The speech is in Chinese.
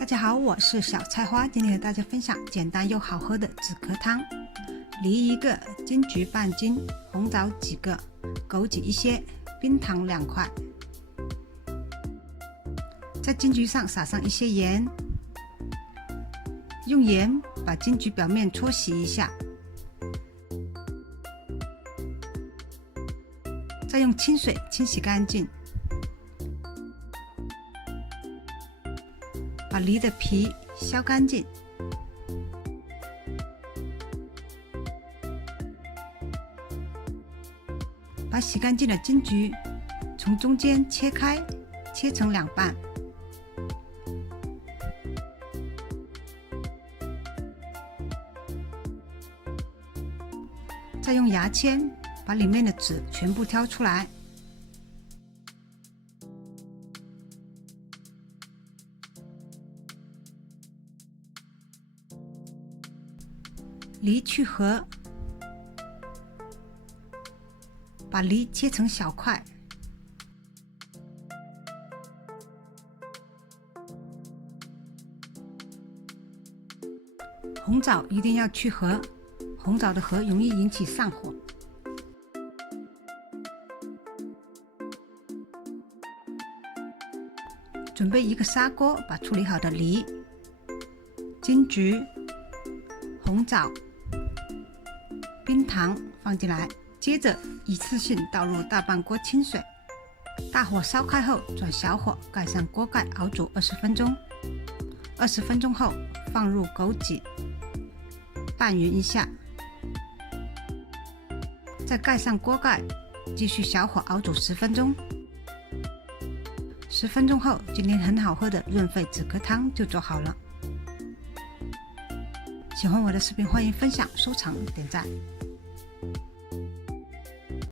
大家好，我是小菜花，今天和大家分享简单又好喝的止咳汤。梨1个，金桔半斤，红枣几个，枸杞一些，冰糖2块。在金桔上撒上一些盐，用盐把金桔表面搓洗一下，再用清水清洗干净。把梨的皮削干净，把洗干净的金桔从中间切开，切成2半。再用牙签把里面的籽全部挑出来。梨去核，把梨切成小块。红枣一定要去核，红枣的核容易引起上火。准备一个砂锅，把处理好的梨、金桔、红枣、冰糖放进来，接着一次性倒入大半锅清水，大火烧开后转小火，盖上锅盖熬煮20分钟。20分钟后放入枸杞，拌匀一下，再盖上锅盖，继续小火熬煮10分钟。10分钟后，今天很好喝的润肺止咳汤就做好了。喜欢我的视频，欢迎分享、收藏、点赞。